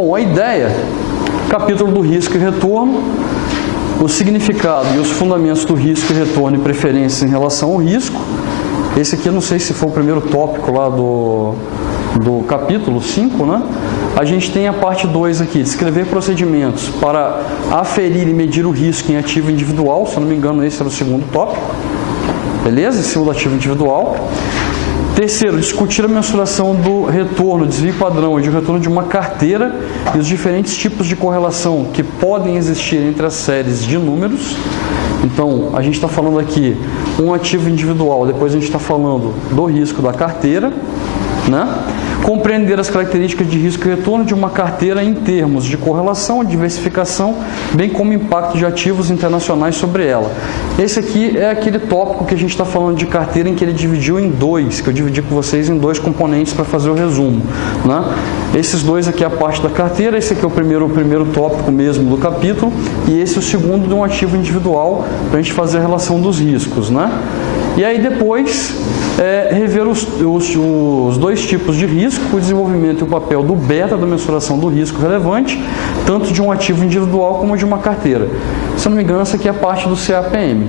Bom, a ideia, capítulo do risco e retorno, o significado e os fundamentos do risco e retorno e preferências em relação ao risco. Esse aqui eu não sei se foi o primeiro tópico lá do capítulo 5, né? A gente tem a parte 2 aqui, descrever procedimentos para aferir e medir o risco em ativo individual, se eu não me engano esse era o segundo tópico, beleza? Em cima do ativo individual. Terceiro, discutir a mensuração do retorno, desvio padrão e de retorno de uma carteira e os diferentes tipos de correlação que podem existir entre as séries de números. Então, a gente está falando aqui um ativo individual, depois a gente está falando do risco da carteira, né? Compreender as características de risco e retorno de uma carteira em termos de correlação, diversificação, bem como impacto de ativos internacionais sobre ela. Esse aqui é aquele tópico que a gente está falando de carteira em que ele dividiu em dois, que eu dividi com vocês em dois componentes para fazer o resumo, né? Esses dois aqui é a parte da carteira, esse aqui é o primeiro tópico mesmo do capítulo, e esse é o segundo de um ativo individual, para a gente fazer a relação dos riscos, né? E aí depois, rever os dois tipos de risco, o desenvolvimento e o papel do beta da mensuração do risco relevante, tanto de um ativo individual como de uma carteira. Se eu não me engano, essa aqui é a parte do CAPM,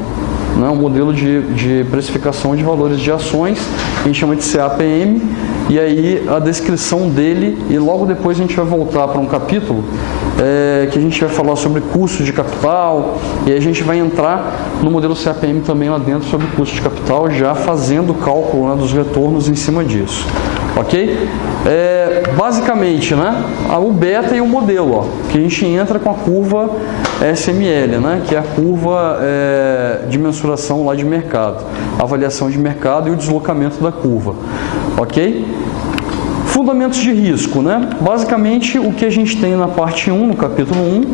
né? Um modelo de precificação de valores de ações, que a gente chama de CAPM, e aí a descrição dele, e logo depois a gente vai voltar para um capítulo que a gente vai falar sobre custo de capital, e aí a gente vai entrar no modelo CAPM também lá dentro sobre custo de capital, já fazendo o cálculo, né, dos retornos em cima disso. Ok? Basicamente, né, o beta e o modelo, ó, que a gente entra com a curva SML, né, que é a curva de mensuração lá de mercado, avaliação de mercado e o deslocamento da curva. Ok? Fundamentos de risco, né? Basicamente o que a gente tem na parte 1, no capítulo 1,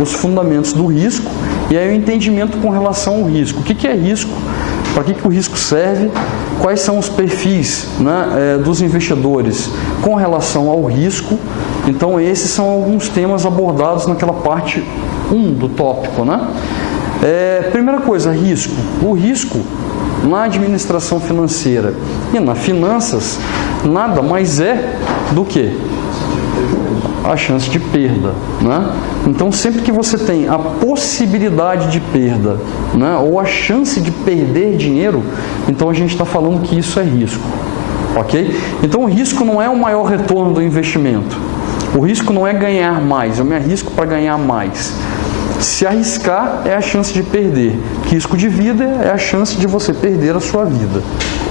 os fundamentos do risco, e aí o entendimento com relação ao risco. O que é risco? Para que o risco serve? Quais são os perfis, né, dos investidores com relação ao risco? Então esses são alguns temas abordados naquela parte 1 do tópico, né? Primeira coisa, risco. O risco na administração financeira e na finanças nada mais é do que a chance de perda, né? Então sempre que você tem a possibilidade de perda, né, ou a chance de perder dinheiro, então a gente está falando que isso é risco, ok? Então o risco não é o maior retorno do investimento, o risco não é ganhar mais, eu me arrisco para ganhar mais. Se arriscar é a chance de perder. Risco de vida é a chance de você perder a sua vida.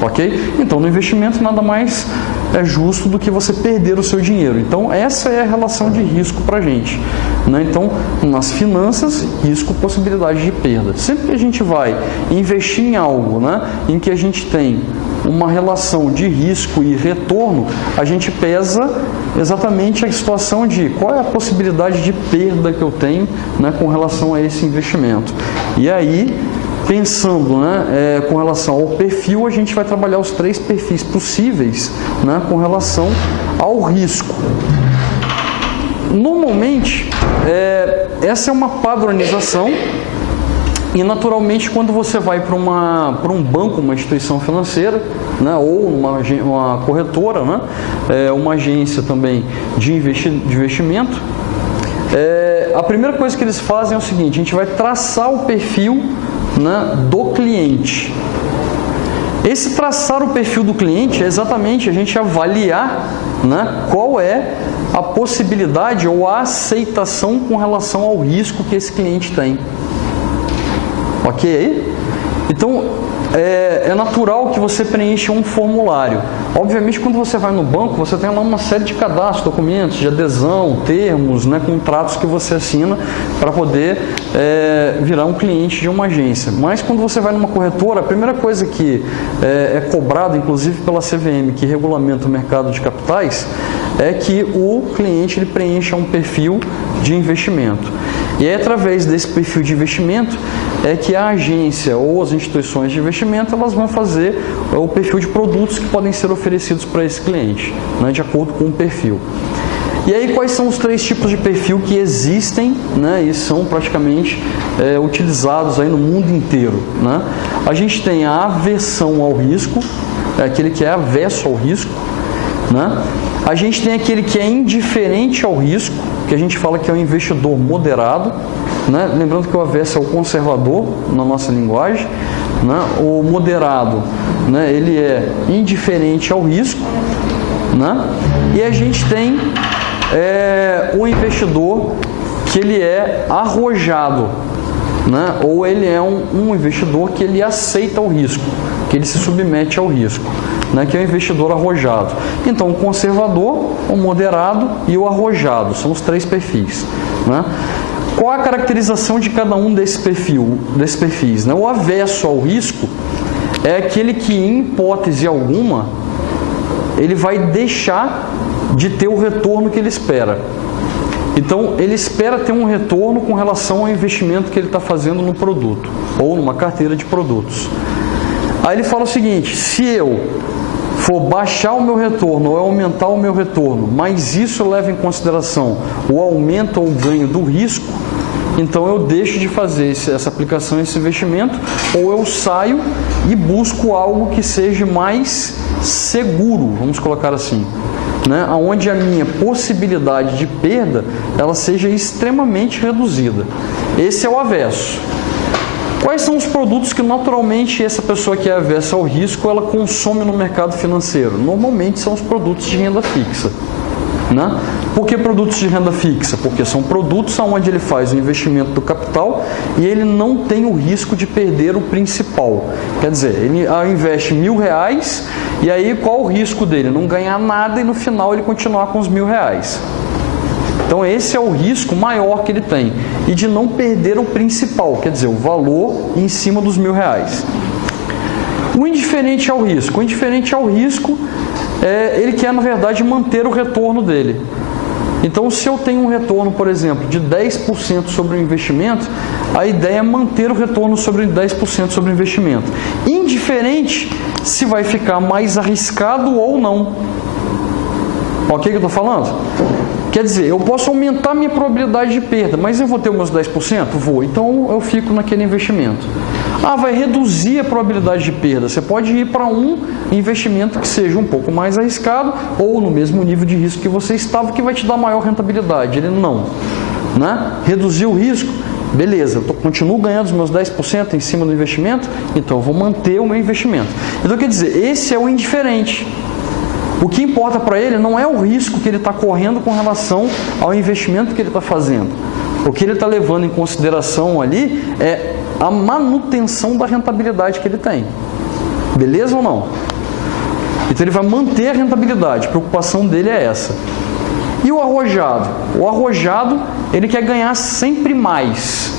Ok? Então, no investimento, nada mais é justo do que você perder o seu dinheiro. Então, essa é a relação de risco para a gente, né? Então, nas finanças, risco, possibilidade de perda. Sempre que a gente vai investir em algo, né, em que a gente tem uma relação de risco e retorno, a gente pesa exatamente a situação de qual é a possibilidade de perda que eu tenho, né, com relação a esse investimento. E aí, pensando, né, com relação ao perfil, a gente vai trabalhar os 3 perfis possíveis, né, com relação ao risco. Normalmente, essa é uma padronização. E naturalmente, quando você vai para um banco, uma instituição financeira, né, ou uma corretora, né, uma agência também de investimento, a primeira coisa que eles fazem é o seguinte: a gente vai traçar o perfil, né, do cliente. Esse traçar o perfil do cliente é exatamente a gente avaliar, né, qual é a possibilidade ou a aceitação com relação ao risco que esse cliente tem. Ok? Então, é natural que você preencha um formulário. Obviamente, quando você vai no banco, você tem lá uma série de cadastros, documentos de adesão, termos, né, contratos que você assina para poder virar um cliente de uma agência. Mas quando você vai numa corretora, a primeira coisa que é cobrada, inclusive pela CVM, que regulamenta o mercado de capitais, é que o cliente ele preencha um perfil de investimento. E é através desse perfil de investimento é que a agência ou as instituições de investimento elas vão fazer o perfil de produtos que podem ser oferecidos para esse cliente, né, de acordo com o perfil. E aí quais são os 3 tipos de perfil que existem, né, e são praticamente utilizados aí no mundo inteiro, né? A gente tem a aversão ao risco, é aquele que é avesso ao risco. né? A gente tem aquele que é indiferente ao risco, que a gente fala que é um investidor moderado, né? Lembrando que o avesso é o conservador na nossa linguagem, né? O moderado, né? Ele é indiferente ao risco, né? E a gente tem o investidor que ele é arrojado, né? Ou ele é um investidor que ele aceita o risco, que ele se submete ao risco, né? Que é o investidor arrojado. Então, o conservador, o moderado e o arrojado são os 3 perfis, né? Qual a caracterização de cada um desses perfis, né? O avesso ao risco é aquele que, em hipótese alguma, ele vai deixar de ter o retorno que ele espera. Então, ele espera ter um retorno com relação ao investimento que ele está fazendo no produto, ou numa carteira de produtos. Aí ele fala o seguinte: se eu for baixar o meu retorno ou aumentar o meu retorno, mas isso leva em consideração o aumento ou o ganho do risco, então eu deixo de fazer essa aplicação, esse investimento, ou eu saio e busco algo que seja mais seguro, vamos colocar assim, né? Onde a minha possibilidade de perda ela seja extremamente reduzida. Esse é o avesso. Quais são os produtos que naturalmente essa pessoa que é avessa ao risco ela consome no mercado financeiro? Normalmente são os produtos de renda fixa, né? Por que produtos de renda fixa? Porque são produtos onde ele faz o investimento do capital e ele não tem o risco de perder o principal. Quer dizer, ele investe R$1.000 e aí qual o risco dele? Não ganhar nada e no final ele continuar com os R$1.000. Então esse é o risco maior que ele tem, e de não perder o principal, quer dizer, o valor em cima dos R$1.000. O indiferente ao risco. O indiferente ao risco, ele quer, na verdade, manter o retorno dele. Então, se eu tenho um retorno, por exemplo, de 10% sobre o investimento, a ideia é manter o retorno sobre 10% sobre o investimento. Indiferente se vai ficar mais arriscado ou não. Ok que eu estou falando? Quer dizer, eu posso aumentar minha probabilidade de perda, mas eu vou ter os meus 10%? Vou. Então, eu fico naquele investimento. Ah, vai reduzir a probabilidade de perda. Você pode ir para um investimento que seja um pouco mais arriscado ou no mesmo nível de risco que você estava, que vai te dar maior rentabilidade. Ele não. Né? Reduzir o risco, beleza, eu continuo ganhando os meus 10% em cima do investimento, então eu vou manter o meu investimento. Então, quer dizer, esse é o indiferente. O que importa para ele não é o risco que ele está correndo com relação ao investimento que ele está fazendo. O que ele está levando em consideração ali é a manutenção da rentabilidade que ele tem. Beleza ou não? Então ele vai manter a rentabilidade, a preocupação dele é essa. E o arrojado? O arrojado, ele quer ganhar sempre mais.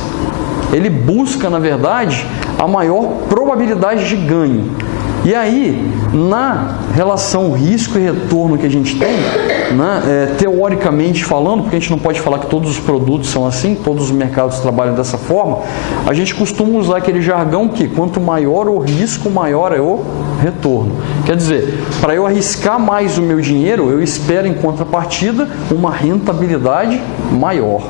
Ele busca, na verdade, a maior probabilidade de ganho. E aí, na relação risco e retorno que a gente tem, né, teoricamente falando, porque a gente não pode falar que todos os produtos são assim, todos os mercados trabalham dessa forma, a gente costuma usar aquele jargão que quanto maior o risco, maior é o retorno. Quer dizer, para eu arriscar mais o meu dinheiro, eu espero em contrapartida uma rentabilidade maior.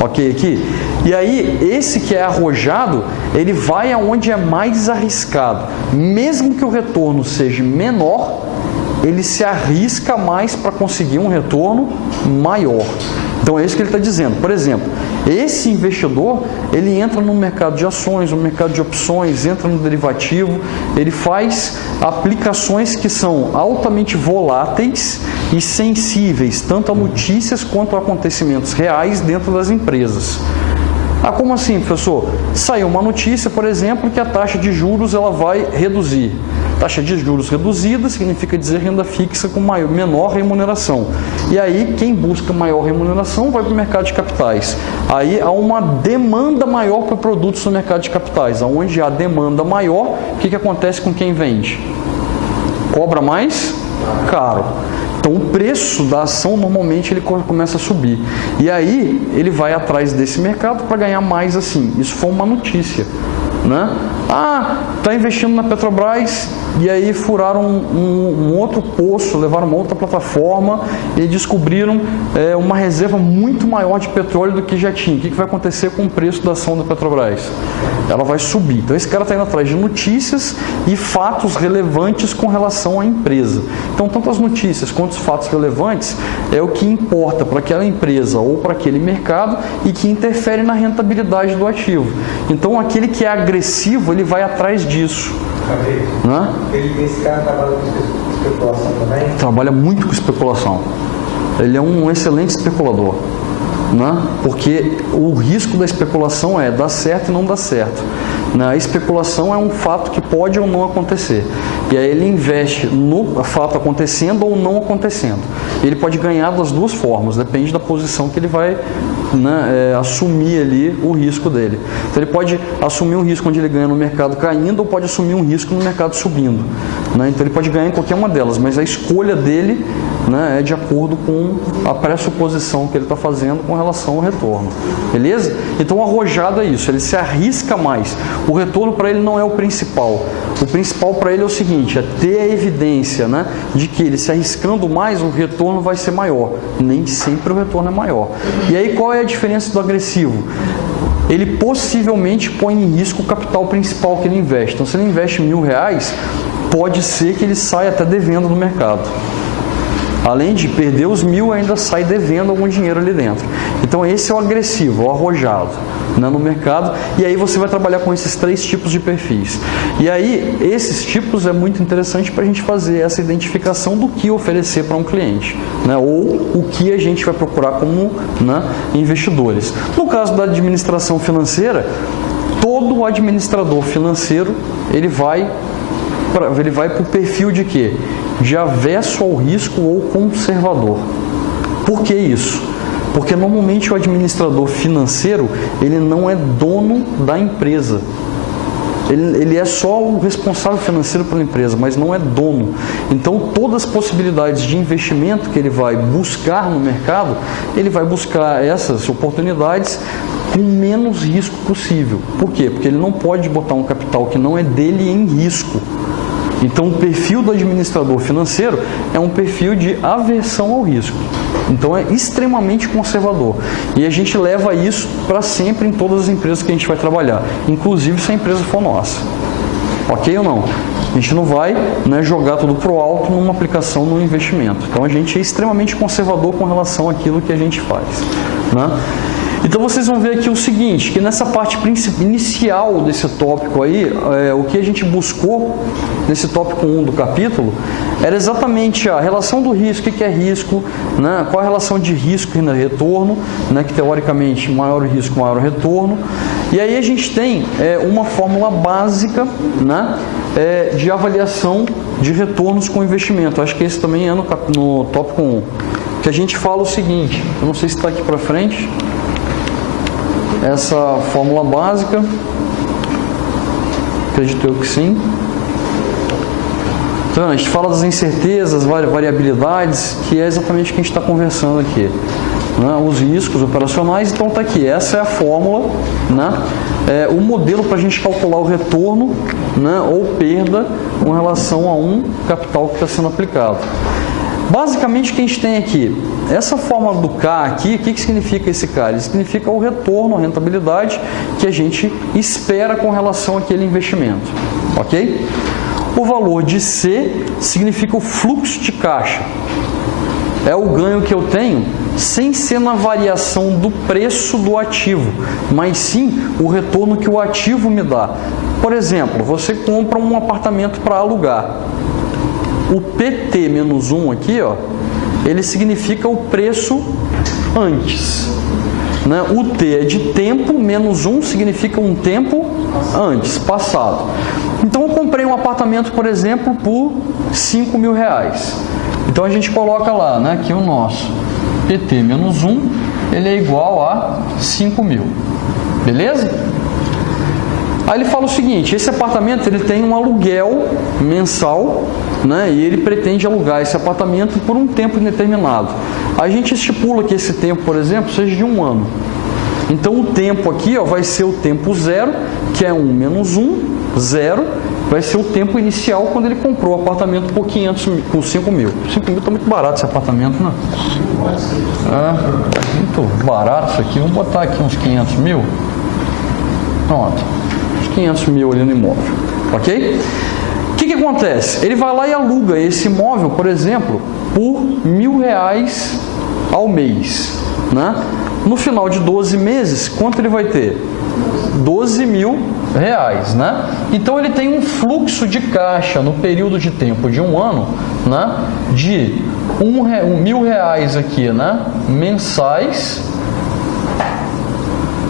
Ok aqui? E aí, esse que é arrojado, ele vai aonde é mais arriscado. Mesmo que o retorno seja menor, ele se arrisca mais para conseguir um retorno maior. Então é isso que ele está dizendo. Por exemplo, esse investidor, ele entra no mercado de ações, no mercado de opções, entra no derivativo, ele faz aplicações que são altamente voláteis e sensíveis, tanto a notícias quanto a acontecimentos reais dentro das empresas. Ah, como assim, professor? Saiu uma notícia, por exemplo, que a taxa de juros ela vai reduzir. Taxa de juros reduzida significa dizer renda fixa com menor remuneração. E aí, quem busca maior remuneração vai para o mercado de capitais. Aí há uma demanda maior para produtos no mercado de capitais. Onde há demanda maior, o que acontece com quem vende? Cobra mais caro. Então, o preço da ação, normalmente, ele começa a subir. E aí, ele vai atrás desse mercado para ganhar mais assim. Isso foi uma notícia. Né? Ah, está investindo na Petrobras, e aí furaram um outro poço, levaram uma outra plataforma e descobriram uma reserva muito maior de petróleo do que já tinha. O que vai acontecer com o preço da ação da Petrobras? Ela vai subir. Então esse cara está indo atrás de notícias e fatos relevantes com relação à empresa. Então tanto as notícias quanto os fatos relevantes é o que importa para aquela empresa ou para aquele mercado e que interfere na rentabilidade do ativo. Então aquele que é agressivo, ele vai atrás disso. Né? Esse cara trabalha com especulação também? Trabalha muito com especulação. Ele é um excelente especulador. Né? Porque o risco da especulação é dar certo e não dar certo. A especulação é um fato que pode ou não acontecer. E aí ele investe no fato acontecendo ou não acontecendo. Ele pode ganhar das duas formas, depende da posição que ele vai assumir ali o risco dele. Então ele pode assumir um risco onde ele ganha no mercado caindo ou pode assumir um risco no mercado subindo. Né? Então ele pode ganhar em qualquer uma delas, mas a escolha dele é de acordo com a pressuposição que ele está fazendo com relação ao retorno. Beleza? Então o arrojado é isso, ele se arrisca mais. O retorno para ele não é o principal. O principal para ele é o seguinte, é ter a evidência de que ele se arriscando mais, o retorno vai ser maior. Nem sempre o retorno é maior. E aí qual é a diferença do agressivo? Ele possivelmente põe em risco o capital principal que ele investe. Então se ele investe R$1.000, pode ser que ele saia até devendo no mercado. Além de perder os 1.000, ainda sai devendo algum dinheiro ali dentro. Então esse é o agressivo, o arrojado no mercado. E aí você vai trabalhar com esses 3 tipos de perfis. E aí esses tipos é muito interessante para a gente fazer essa identificação do que oferecer para um cliente. Ou o que a gente vai procurar como investidores. No caso da administração financeira, todo administrador financeiro ele vai para o perfil de quê? De avesso ao risco ou conservador. Por que isso? Porque normalmente o administrador financeiro ele não é dono da empresa. Ele é só o responsável financeiro pela empresa, mas não é dono. Então todas as possibilidades de investimento que ele vai buscar no mercado, ele vai buscar essas oportunidades com menos risco possível. Por quê? Porque ele não pode botar um capital que não é dele em risco. Então, o perfil do administrador financeiro é um perfil de aversão ao risco. Então, é extremamente conservador. E a gente leva isso para sempre em todas as empresas que a gente vai trabalhar, inclusive se a empresa for nossa. Ok ou não? A gente não vai jogar tudo para o alto numa aplicação, num investimento. Então, a gente é extremamente conservador com relação àquilo que a gente faz. Então vocês vão ver aqui o seguinte, que nessa parte inicial desse tópico aí, o que a gente buscou nesse tópico 1 do capítulo, era exatamente a relação do risco, o que é risco, qual a relação de risco e retorno, que teoricamente maior o risco, maior o retorno. E aí a gente tem uma fórmula básica de avaliação de retornos com investimento. Acho que esse também é no tópico 1, que a gente fala o seguinte, eu não sei se está aqui para frente, essa fórmula básica, acredito eu que sim. Então, a gente fala das incertezas, variabilidades, que é exatamente o que a gente está conversando aqui. Os riscos operacionais, então está aqui, essa é a fórmula, o modelo para a gente calcular o retorno ou perda com relação a um capital que está sendo aplicado. Basicamente o que a gente tem aqui, essa fórmula do K aqui, o que significa esse K? Ele significa o retorno, a rentabilidade que a gente espera com relação àquele investimento, ok? O valor de C significa o fluxo de caixa, é o ganho que eu tenho sem ser na variação do preço do ativo, mas sim o retorno que o ativo me dá. Por exemplo, você compra um apartamento para alugar. O PT menos 1 aqui, ele significa o preço antes. O T é de tempo, menos 1 significa um tempo antes, passado. Então eu comprei um apartamento, por exemplo, por R$5.000. Então a gente coloca lá, aqui o nosso PT menos 1, ele é igual a 5.000. Beleza? Aí ele fala o seguinte, esse apartamento ele tem um aluguel mensal, e ele pretende alugar esse apartamento por um tempo indeterminado. A gente estipula que esse tempo, por exemplo, seja de 1 ano. Então o tempo aqui vai ser o tempo 0, que é 1 menos 1, 0, vai ser o tempo inicial quando ele comprou o apartamento por 500 mil, por 5 mil. 5 mil está muito barato esse apartamento, né? Muito barato isso aqui. Vamos botar aqui uns 500 mil. Pronto. Uns 500 mil ali no imóvel. Ok? O que acontece? Ele vai lá e aluga esse imóvel, por exemplo, por R$1.000 ao mês, né? No final de 12 meses, quanto ele vai ter? R$12.000, né? Então ele tem um fluxo de caixa no período de tempo de um ano, né? De R$1.000 aqui, né? Mensais,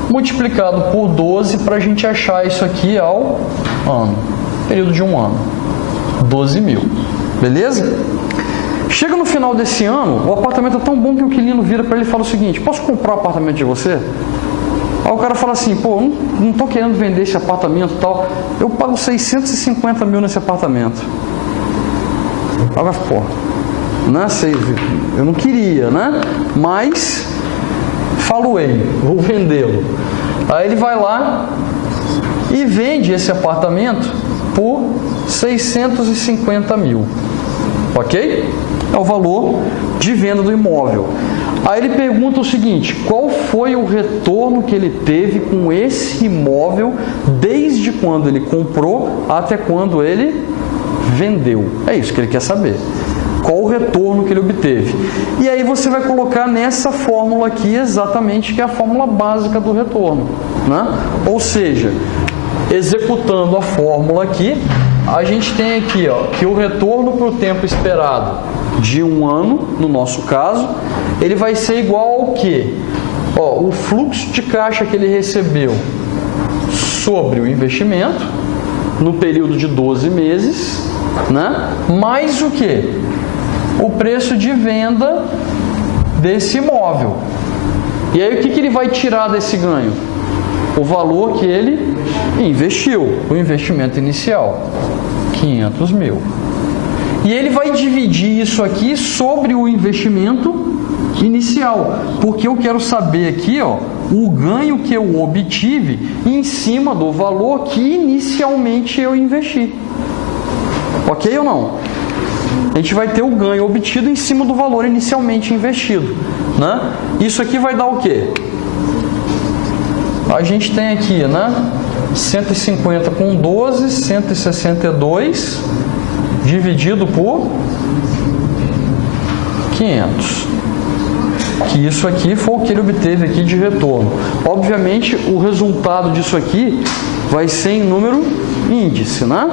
multiplicado por 12 para a gente achar isso aqui ao ano, período de um ano, 12.000, beleza? Chega no final desse ano, o apartamento é tão bom que o inquilino vira para ele e fala o seguinte: posso comprar o apartamento de você? Aí o cara fala assim: pô, não estou querendo vender esse apartamento e tal, eu pago 650 mil nesse apartamento. Aí vai, pô, né, eu não queria, né? Mas faloei, vou vendê-lo. Aí ele vai lá e vende esse apartamento por 650 mil, ok? É o valor de venda do imóvel. Aí ele pergunta o seguinte: qual foi o retorno que ele teve com esse imóvel desde quando ele comprou até quando ele vendeu? É isso que ele quer saber. Qual o retorno que ele obteve? E aí você vai colocar nessa fórmula aqui exatamente, que é a fórmula básica do retorno, né? Ou seja, executando a fórmula aqui, a gente tem aqui, ó, que o retorno para o tempo esperado de um ano, no nosso caso, ele vai ser igual ao quê? Ó, o fluxo de caixa que ele recebeu sobre o investimento no período de 12 meses, né? Mais o quê? O preço de venda desse imóvel. E aí o que ele vai tirar desse ganho? O valor que ele investiu, o investimento inicial, 500 mil. E ele vai dividir isso aqui sobre o investimento inicial, porque eu quero saber aqui, ó, o ganho que eu obtive em cima do valor que inicialmente eu investi. Ok ou não? A gente vai ter o ganho obtido em cima do valor inicialmente investido, né? Isso aqui vai dar o quê? A gente tem aqui, né? 150 com 12, 162 dividido por 500. Que isso aqui foi o que ele obteve aqui de retorno. Obviamente, o resultado disso aqui vai ser em número índice, né?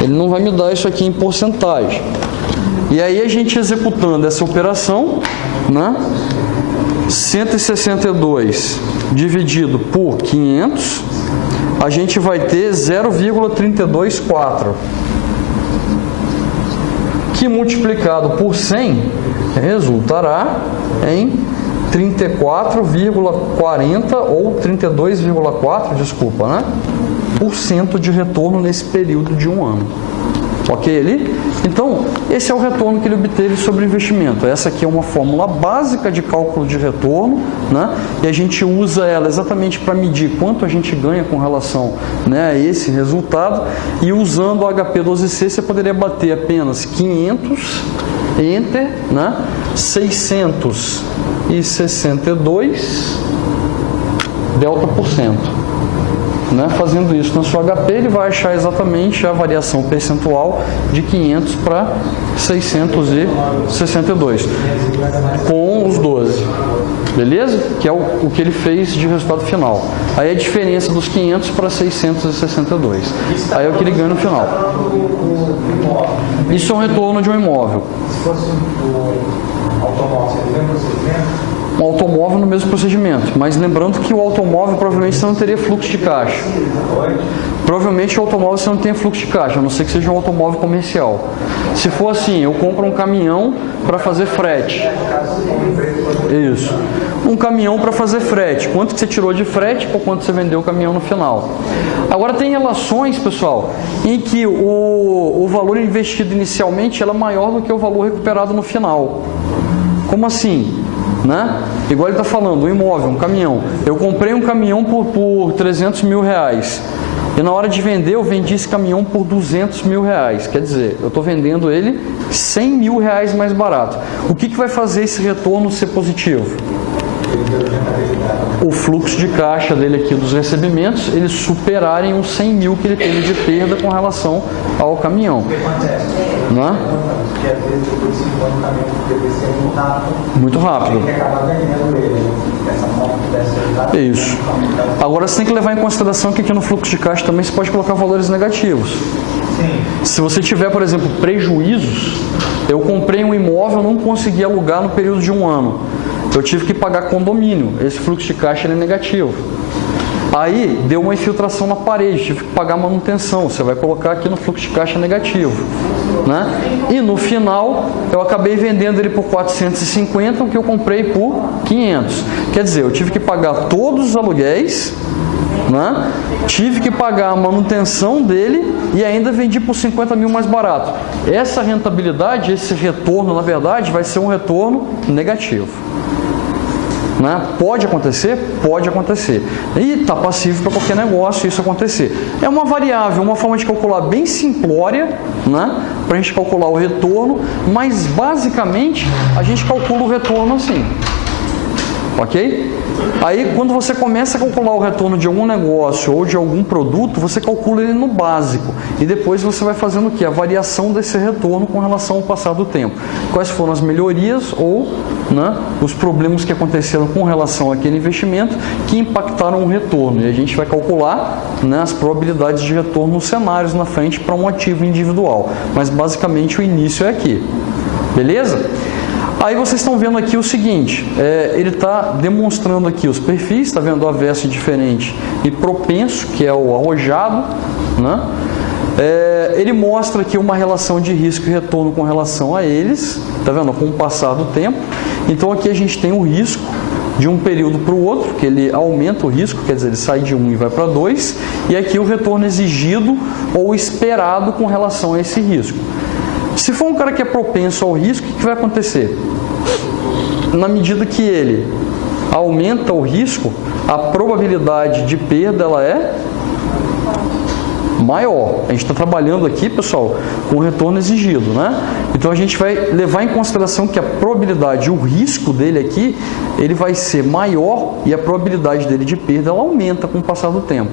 Ele não vai me dar isso aqui em porcentagem. E aí a gente executando essa operação, né? 162 dividido por 500, a gente vai ter 0,324, que multiplicado por 100 resultará em 34,40 ou 32,4, desculpa, né? % de retorno nesse período de um ano. Ok ali? Então, esse é o retorno que ele obteve sobre o investimento. Essa aqui é uma fórmula básica de cálculo de retorno, né? E a gente usa ela exatamente para medir quanto a gente ganha com relação, né, a esse resultado. E usando o HP12C, você poderia bater apenas 500, Enter, né? 662, delta por cento. Né? Fazendo isso na sua HP, ele vai achar exatamente a variação percentual de 500 para 662, com os 12, beleza? Que é o que ele fez de resultado final. Aí a diferença dos 500 para 662, aí é o que ele ganha no final. Isso é um retorno de um imóvel. Se fosse o automóvel, você tem um procedimento? Um automóvel no mesmo procedimento, mas lembrando que o automóvel provavelmente você não teria fluxo de caixa. Provavelmente o automóvel você não tem fluxo de caixa, a não ser que seja um automóvel comercial. Se for assim, eu compro um caminhão para fazer frete. Isso. Um caminhão para fazer frete. Quanto que você tirou de frete ou quanto você vendeu o caminhão no final? Agora tem relações, pessoal, em que o valor investido inicialmente ela é maior do que o valor recuperado no final. Como assim? Né? Igual ele está falando, um imóvel, um caminhão. Eu comprei um caminhão por 300 mil reais. E na hora de vender, eu vendi esse caminhão por R$200 mil. Quer dizer, eu estou vendendo ele R$100 mil mais barato. O que vai fazer esse retorno ser positivo? O fluxo de caixa dele aqui dos recebimentos, eles superarem os 100 mil que ele teve de perda com relação ao caminhão. O que acontece? Não é? Porque às vezes depois de 5 anos o caminhão deve ser muito rápido. Muito rápido. Tem que acabar vendendo ele. Essa moto pudesse ser usada. Isso. Agora você tem que levar em consideração que aqui no fluxo de caixa também você pode colocar valores negativos. Sim. Se você tiver, por exemplo, prejuízos, eu comprei um imóvel, não consegui alugar no período de 1 ano. Eu tive que pagar condomínio, esse fluxo de caixa ele é negativo. Aí deu uma infiltração na parede, tive que pagar manutenção, você vai colocar aqui no fluxo de caixa negativo. Né? E no final eu acabei vendendo ele por 450, o que eu comprei por 500. Quer dizer, eu tive que pagar todos os aluguéis, né? Tive que pagar a manutenção dele e ainda vendi por 50 mil mais barato. Essa rentabilidade, esse retorno, na verdade, vai ser um retorno negativo. Né? Pode acontecer? Pode acontecer. E está passível para qualquer negócio isso acontecer. É uma variável, uma forma de calcular bem simplória, né? Para a gente calcular o retorno, mas basicamente a gente calcula o retorno assim. Ok? Aí, quando você começa a calcular o retorno de algum negócio ou de algum produto, você calcula ele no básico. E depois você vai fazendo o quê? A variação desse retorno com relação ao passar do tempo. Quais foram as melhorias ou, né, os problemas que aconteceram com relação àquele investimento que impactaram o retorno. E a gente vai calcular, né, as probabilidades de retorno nos cenários na frente para um ativo individual. Mas, basicamente, o início é aqui. Beleza? Aí vocês estão vendo aqui o seguinte, ele está demonstrando aqui os perfis, está vendo o avesso indiferente e propenso, que é o arrojado, né? Ele mostra aqui uma relação de risco e retorno com relação a eles, está vendo? Com o passar do tempo. Então aqui a gente tem o risco de um período para o outro, que ele aumenta o risco, quer dizer, ele sai de 1 e vai para 2, e aqui o retorno exigido ou esperado com relação a esse risco. Se for um cara que é propenso ao risco, o que vai acontecer? Na medida que ele aumenta o risco, a probabilidade de perda ela é maior. A gente está trabalhando aqui, pessoal, com o retorno exigido, né? Então a gente vai levar em consideração que a probabilidade, o risco dele aqui, ele vai ser maior e a probabilidade dele de perda ela aumenta com o passar do tempo.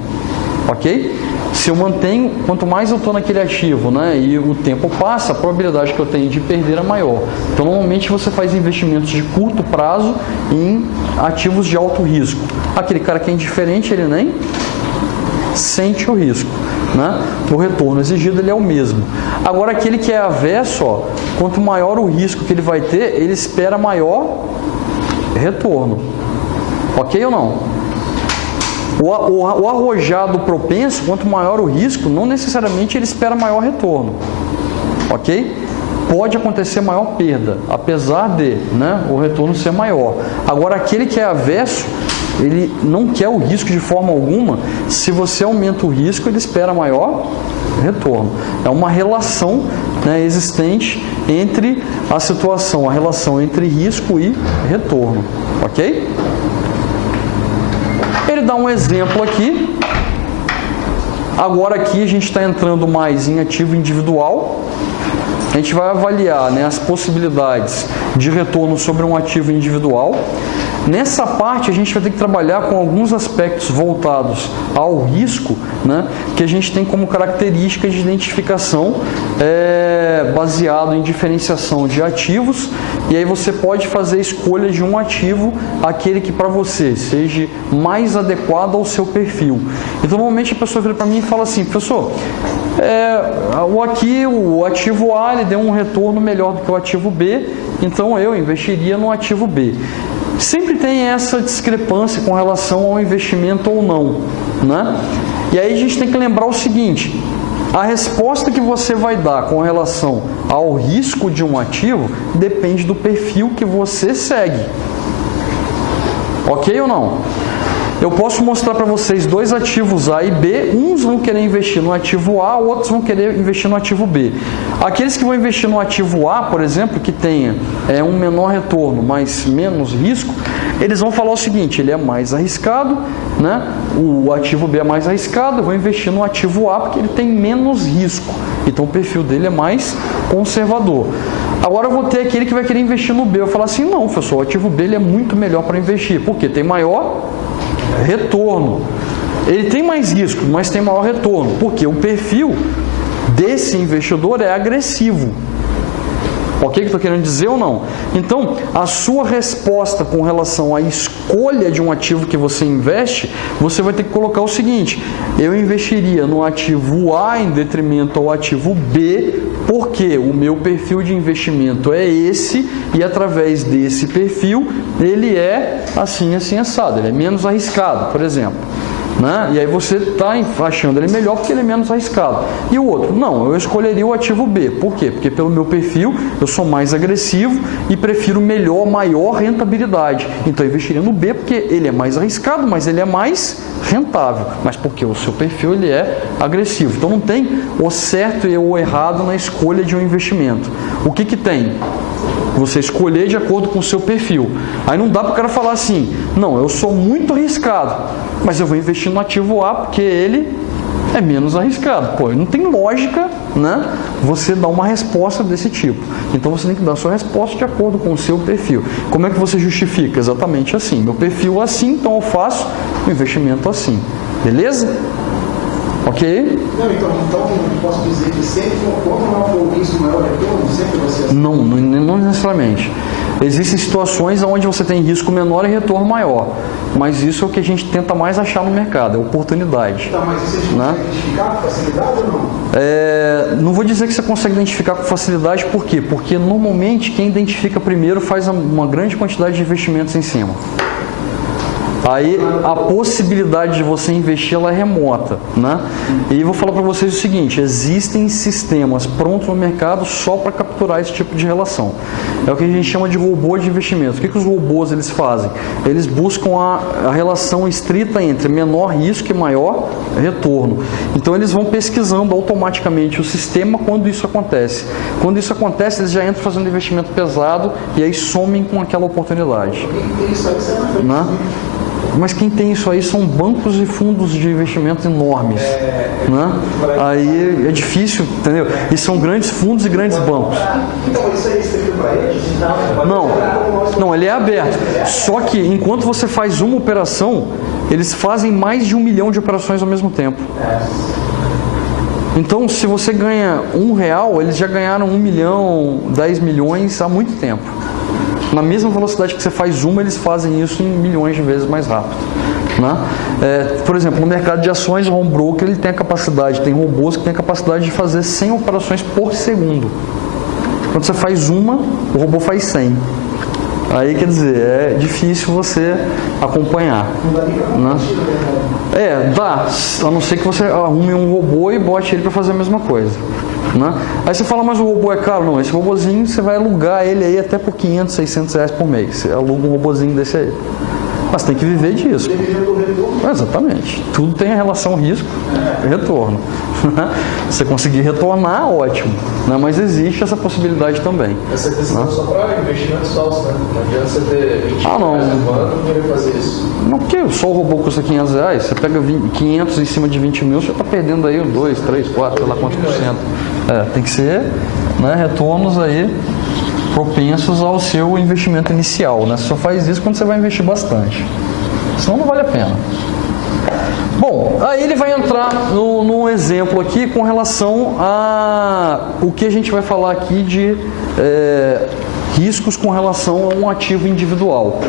Ok? Se eu mantenho, quanto mais eu estou naquele ativo, né, e o tempo passa, a probabilidade que eu tenho de perder é maior. Então, normalmente você faz investimentos de curto prazo em ativos de alto risco. Aquele cara que é indiferente, ele nem sente o risco, né? O retorno exigido ele é o mesmo. Agora, aquele que é avesso, ó, quanto maior o risco que ele vai ter, ele espera maior retorno. Ok ou não? O arrojado propenso, quanto maior o risco, não necessariamente ele espera maior retorno. Ok? Pode acontecer maior perda, apesar de, né, o retorno ser maior. Agora, aquele que é avesso, ele não quer o risco de forma alguma. Se você aumenta o risco, ele espera maior retorno. É uma relação, né, existente entre a situação, a relação entre risco e retorno. Ok? Ele dá um exemplo aqui. Agora aqui a gente está entrando mais em ativo individual. A gente vai avaliar, né, as possibilidades de retorno sobre um ativo individual. Nessa parte a gente vai ter que trabalhar com alguns aspectos voltados ao risco, né, que a gente tem como característica de identificação baseado em diferenciação de ativos, e aí você pode fazer escolha de um ativo, aquele que para você seja mais adequado ao seu perfil. Então normalmente a pessoa vira para mim e fala assim: professor, o ativo A ele deu um retorno melhor do que o ativo B, então eu investiria no ativo B. Sempre tem essa discrepância com relação ao investimento ou não, né? E aí a gente tem que lembrar o seguinte: a resposta que você vai dar com relação ao risco de um ativo depende do perfil que você segue. Ok ou não? Eu posso mostrar para vocês dois ativos A e B, uns vão querer investir no ativo A, outros vão querer investir no ativo B. Aqueles que vão investir no ativo A, por exemplo, que tenha um menor retorno, mas menos risco, eles vão falar o seguinte: ele é mais arriscado, né? O ativo B é mais arriscado, eu vou investir no ativo A porque ele tem menos risco. Então o perfil dele é mais conservador. Agora eu vou ter aquele que vai querer investir no B. Eu vou falar assim: não, professor, o ativo B ele é muito melhor para investir, porque tem maior retorno. Ele tem mais risco, mas tem maior retorno, porque o perfil desse investidor é agressivo. Ok? Que eu estou querendo dizer ou não? Então, a sua resposta com relação à escolha de um ativo que você investe, você vai ter que colocar o seguinte: eu investiria no ativo A em detrimento ao ativo B, porque o meu perfil de investimento é esse e através desse perfil ele é assim, assim, assado, ele é menos arriscado, por exemplo. Né? E aí você está achando ele melhor porque ele é menos arriscado. E o outro, não, eu escolheria o ativo B. Por quê? Porque pelo meu perfil eu sou mais agressivo e prefiro maior rentabilidade. Então eu investiria no B porque ele é mais arriscado, mas ele é mais rentável. Mas porque o seu perfil ele é agressivo. Então não tem o certo e o errado na escolha de um investimento. O que que tem? Você escolher de acordo com o seu perfil. Aí não dá para o cara falar assim: não, eu sou muito arriscado, mas eu vou investir no ativo A porque ele é menos arriscado. Pô, não tem lógica, né, você dar uma resposta desse tipo. Então você tem que dar a sua resposta de acordo com o seu perfil. Como é que você justifica? Exatamente assim: meu perfil é assim, então eu faço o investimento assim. Beleza? Ok? Não, então eu posso dizer que sempre quanto maior for o risco, maior retorno, sempre vai ser assim? Não necessariamente. Existem situações onde você tem risco menor e retorno maior, mas isso é o que a gente tenta mais achar no mercado, é oportunidade. Tá, mas isso a gente consegue identificar com facilidade ou não? Não vou dizer que você consegue identificar com facilidade, por quê? Porque normalmente quem identifica primeiro faz uma grande quantidade de investimentos em cima. Aí a possibilidade de você investir ela é remota, né? E vou falar para vocês o seguinte: existem sistemas prontos no mercado só para capturar esse tipo de relação. É o que a gente chama de robô de investimentos. O que os robôs eles fazem? Eles buscam a relação estrita entre menor risco e maior retorno. Então eles vão pesquisando automaticamente o sistema quando isso acontece. Quando isso acontece, eles já entram fazendo investimento pesado e aí somem com aquela oportunidade. Isso aí você não fez. Né? Mas quem tem isso aí são bancos e fundos de investimento enormes. Né? Aí é difícil, entendeu? E são grandes fundos e grandes bancos. Então isso aí é restrito para eles? Não, ele é aberto. Só que enquanto você faz uma operação, eles fazem mais de 1 milhão de operações ao mesmo tempo. Então, se você ganha R$1, eles já ganharam 1 milhão, 10 milhões há muito tempo. Na mesma velocidade que você faz uma, eles fazem isso em milhões de vezes mais rápido. Né? Por exemplo, no mercado de ações, o home broker ele tem a capacidade, tem robôs que têm a capacidade de fazer 100 operações por segundo. Quando você faz uma, o robô faz 100. Aí, quer dizer, é difícil você acompanhar. Né? Dá, a não ser que você arrume um robô e bote ele para fazer a mesma coisa. Né? Aí você fala: mas o robô é caro? Não, esse robozinho você vai alugar ele aí até por 500, 600 reais por mês. Você aluga um robozinho desse aí. Mas tem que viver disso. Exatamente. Tudo tem a relação risco e retorno. Se você conseguir retornar, ótimo. Né? Mas existe essa possibilidade também. Essa questão é só para investimentos falsos, né? Não adianta você ter 20 reais no ano e querer fazer isso. Não, porque só o robô custa 500 reais, você pega 500 em cima de 20 mil, você está perdendo aí 2, 3, 4, sei lá quantos por cento. Tem que ser, né, retornos aí propensos ao seu investimento inicial. Né? Você só faz isso quando você vai investir bastante. Senão não vale a pena. Bom, aí ele vai entrar no exemplo aqui com relação a o que a gente vai falar aqui de riscos com relação a um ativo individual.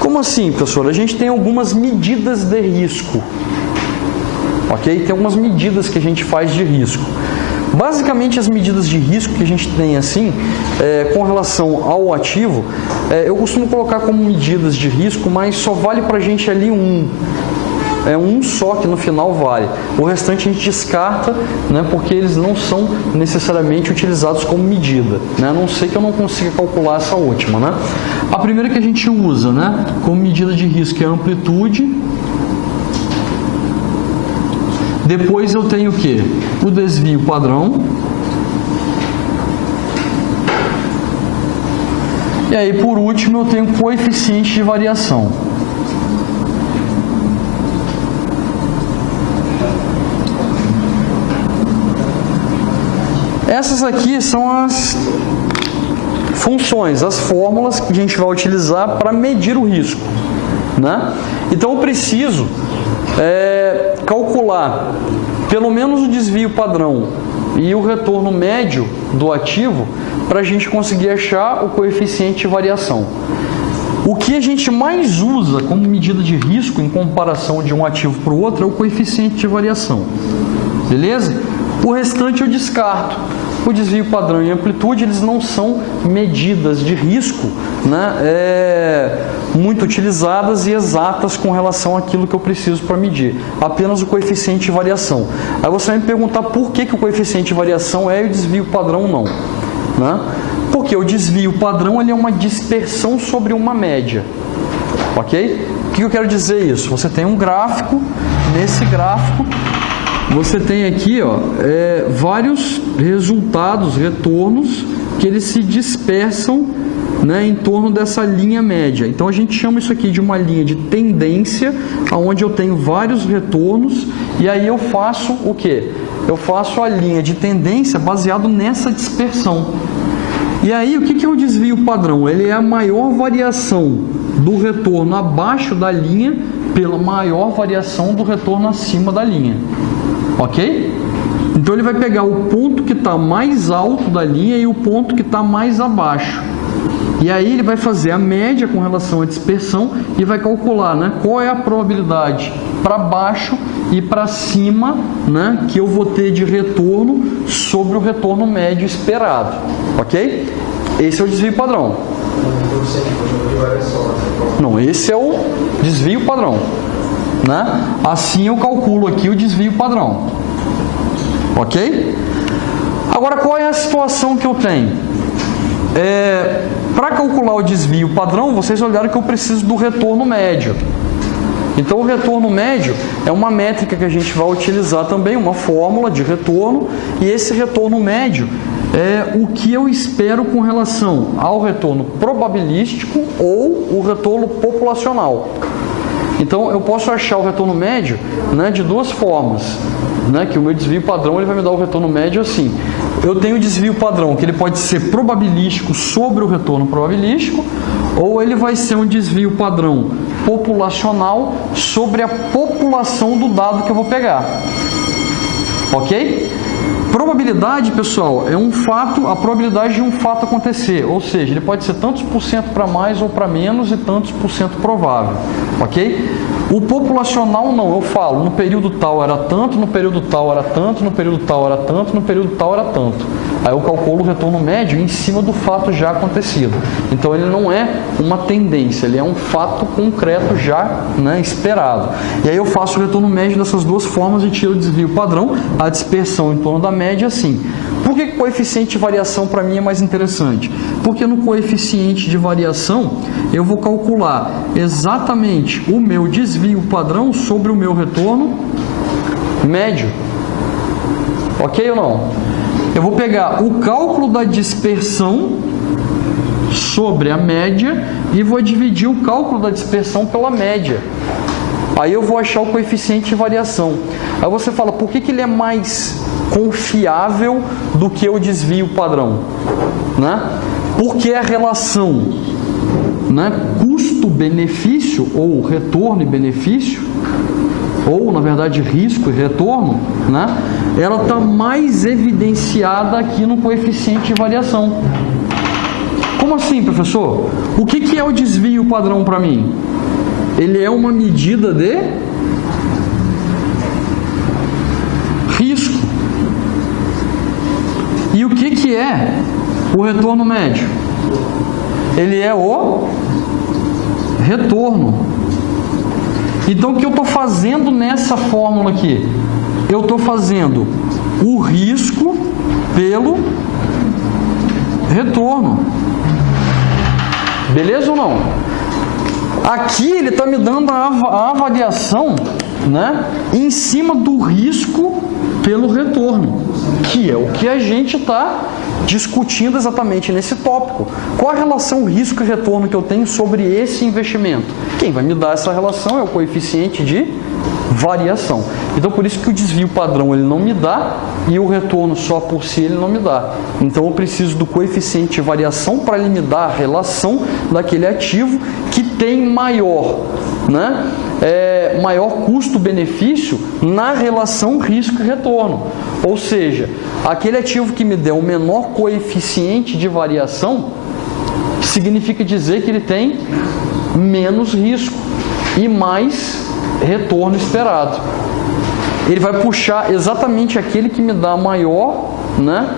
Como assim, professor? A gente tem algumas medidas de risco. Ok? Tem algumas medidas que a gente faz de risco. Basicamente, as medidas de risco que a gente tem assim, com relação ao ativo, eu costumo colocar como medidas de risco, mas só vale para a gente ali um. É um só que no final vale. O restante a gente descarta, né, porque eles não são necessariamente utilizados como medida. Né? A não ser que eu não consiga calcular essa última. Né? A primeira que a gente usa, né, como medida de risco é a amplitude. Depois eu tenho o quê? O desvio padrão. E aí, por último, eu tenho coeficiente de variação. Essas aqui são as funções, as fórmulas que a gente vai utilizar para medir o risco, né? Então, eu preciso calcular pelo menos o desvio padrão e o retorno médio do ativo para a gente conseguir achar o coeficiente de variação. O que a gente mais usa como medida de risco em comparação de um ativo para o outro é o coeficiente de variação. Beleza? O restante eu descarto. O desvio padrão e amplitude, eles não são medidas de risco, né, muito utilizadas e exatas com relação àquilo que eu preciso para medir. Apenas o coeficiente de variação. Aí você vai me perguntar por que o coeficiente de variação é e o desvio padrão não. Né? Porque o desvio padrão ele é uma dispersão sobre uma média. Ok? O que eu quero dizer isso? Você tem um gráfico, nesse gráfico você tem aqui vários resultados, retornos, que eles se dispersam, né, em torno dessa linha média. Então a gente chama isso aqui de uma linha de tendência, onde eu tenho vários retornos, e aí eu faço o quê? Eu faço a linha de tendência baseado nessa dispersão. E aí o que é o desvio padrão? Ele é a maior variação do retorno abaixo da linha pela maior variação do retorno acima da linha. Ok? Então ele vai pegar o ponto que está mais alto da linha e o ponto que está mais abaixo. E aí ele vai fazer a média com relação à dispersão e vai calcular, né, qual é a probabilidade para baixo e para cima, né, que eu vou ter de retorno sobre o retorno médio esperado. Ok? Esse é o desvio padrão. Não, esse é o desvio padrão. Né? Assim eu calculo aqui o desvio padrão. Ok? Agora, qual é a situação que eu tenho? Para calcular o desvio padrão, vocês olharam que eu preciso do retorno médio. Então, o retorno médio é uma métrica que a gente vai utilizar também, uma fórmula de retorno, e esse retorno médio é o que eu espero com relação ao retorno probabilístico ou o retorno populacional. Então, eu posso achar o retorno médio, né, de duas formas, né, que o meu desvio padrão ele vai me dar o retorno médio assim. Eu tenho o desvio padrão, que ele pode ser probabilístico sobre o retorno probabilístico, ou ele vai ser um desvio padrão populacional sobre a população do dado que eu vou pegar. Ok? Probabilidade, pessoal, é um fato, a probabilidade de um fato acontecer, ou seja, ele pode ser tantos por cento para mais ou para menos e tantos por cento provável, ok? O populacional não, eu falo, no período tal era tanto, no período tal era tanto, no período tal era tanto, no período tal era tanto. Aí eu calculo o retorno médio em cima do fato já acontecido. Então ele não é uma tendência, ele é um fato concreto já, né, esperado. E aí eu faço o retorno médio dessas duas formas e tiro o desvio padrão, a dispersão em torno da média assim. Por que o coeficiente de variação para mim é mais interessante? Porque no coeficiente de variação eu vou calcular exatamente o meu desvio padrão sobre o meu retorno médio. Ok ou não? Eu vou pegar o cálculo da dispersão sobre a média e vou dividir o cálculo da dispersão pela média. Aí eu vou achar o coeficiente de variação. Aí você fala, por que ele é mais confiável do que o desvio padrão? Né? Porque a relação, né, custo-benefício, ou retorno e benefício, ou na verdade risco e retorno, né, ela está mais evidenciada aqui no coeficiente de variação. Como assim, professor? O que é o desvio padrão para mim? Ele é uma medida de risco. E o que é o retorno médio? Ele é o retorno. Então, o que eu estou fazendo nessa fórmula aqui? Eu estou fazendo o risco pelo retorno. Beleza ou não? Aqui ele está me dando a avaliação, né, em cima do risco pelo retorno, que é o que a gente está discutindo exatamente nesse tópico. Qual a relação risco e retorno que eu tenho sobre esse investimento? Quem vai me dar essa relação é o coeficiente de variação. Então, por isso que o desvio padrão ele não me dá e o retorno só por si ele não me dá. Então, eu preciso do coeficiente de variação para ele me dar a relação daquele ativo que tem maior, né? Maior custo-benefício na relação risco e retorno. Ou seja, aquele ativo que me der o menor coeficiente de variação significa dizer que ele tem menos risco e mais retorno esperado. Ele vai puxar exatamente aquele que me dá maior, né,